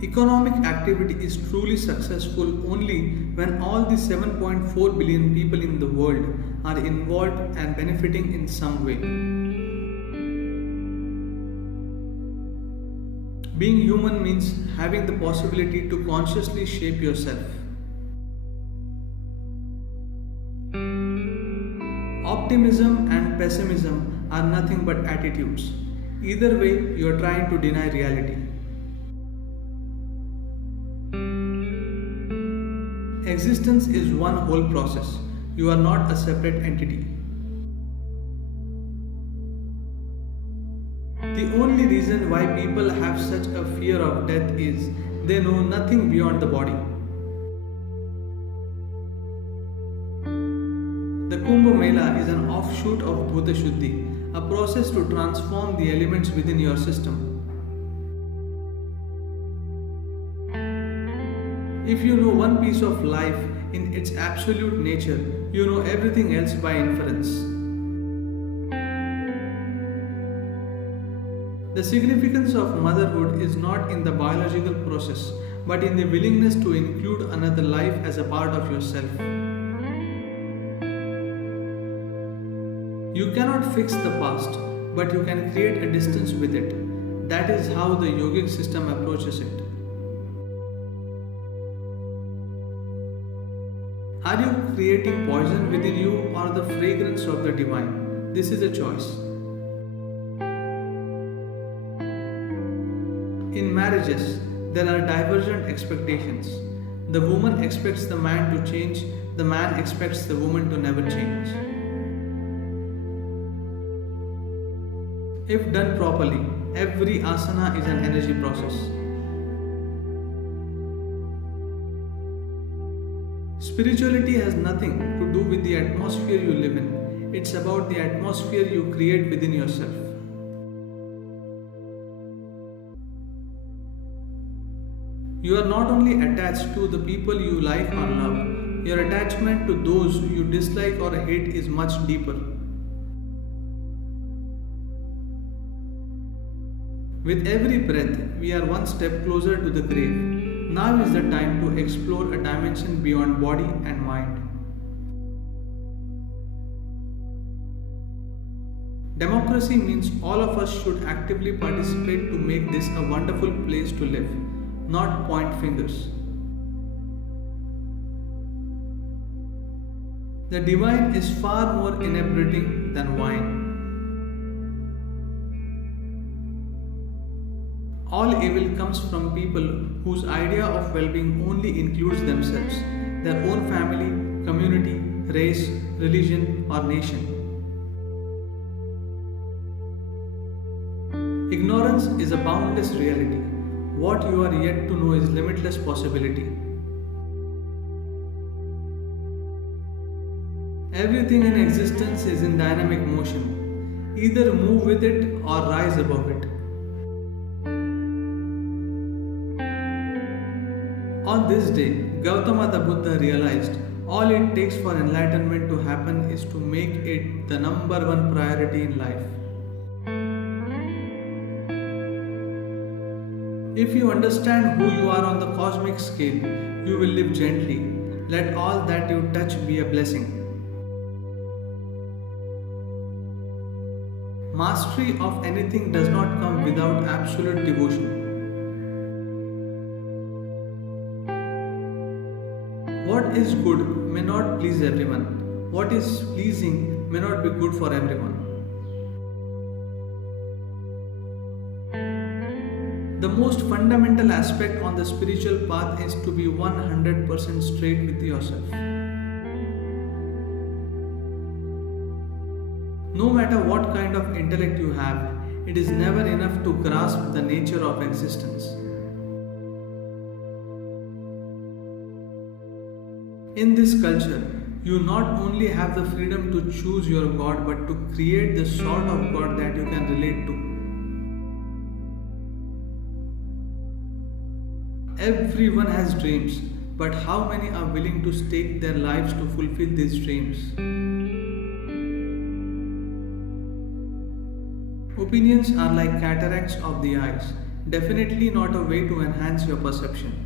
Economic activity is truly successful only when all the 7.4 billion people in the world are involved and benefiting in some way. Being human means having the possibility to consciously shape yourself. Optimism and pessimism are nothing but attitudes. Either way, you are trying to deny reality. Existence is one whole process. You are not a separate entity. The only reason why people have such a fear of death is they know nothing beyond the body. The Kumbh Mela is an offshoot of Bhuta Shuddhi, a process to transform the elements within your system. If you know one piece of life in its absolute nature, you know everything else by inference. The significance of motherhood is not in the biological process, but in the willingness to include another life as a part of yourself. You cannot fix the past, but you can create a distance with it. That is how the yogic system approaches it. Are you creating poison within you or the fragrance of the divine? This is a choice. In marriages, there are divergent expectations. The woman expects the man to change, the man expects the woman to never change. If done properly, every asana is an energy process. Spirituality has nothing to do with the atmosphere you live in. It's about the atmosphere you create within yourself. You are not only attached to the people you like or love, your attachment to those you dislike or hate is much deeper. With every breath, we are one step closer to the grave. Now is the time to explore a dimension beyond body and mind. Democracy means all of us should actively participate to make this a wonderful place to live, not point fingers. The divine is far more inebriating than wine. All evil comes from people whose idea of well-being only includes themselves, their own family, community, race, religion, or nation. Ignorance is a boundless reality. What you are yet to know is limitless possibility. Everything in existence is in dynamic motion. Either move with it or rise above it. On this day, Gautama the Buddha realized all it takes for enlightenment to happen is to make it the number one priority in life. If you understand who you are on the cosmic scale, you will live gently. Let all that you touch be a blessing. Mastery of anything does not come without absolute devotion. What is good may not please everyone. What is pleasing may not be good for everyone. The most fundamental aspect on the spiritual path is to be 100% straight with yourself. No matter what kind of intellect you have, it is never enough to grasp the nature of existence. In this culture, you not only have the freedom to choose your God but to create the sort of God that you can relate to. Everyone has dreams, but how many are willing to stake their lives to fulfill these dreams? Opinions are like cataracts of the eyes. definitely not a way to enhance your perception.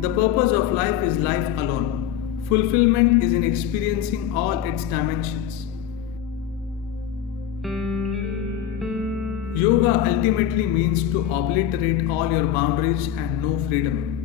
The purpose of life is life alone. Fulfillment is in experiencing all its dimensions. Yoga ultimately means to obliterate all your boundaries and know freedom.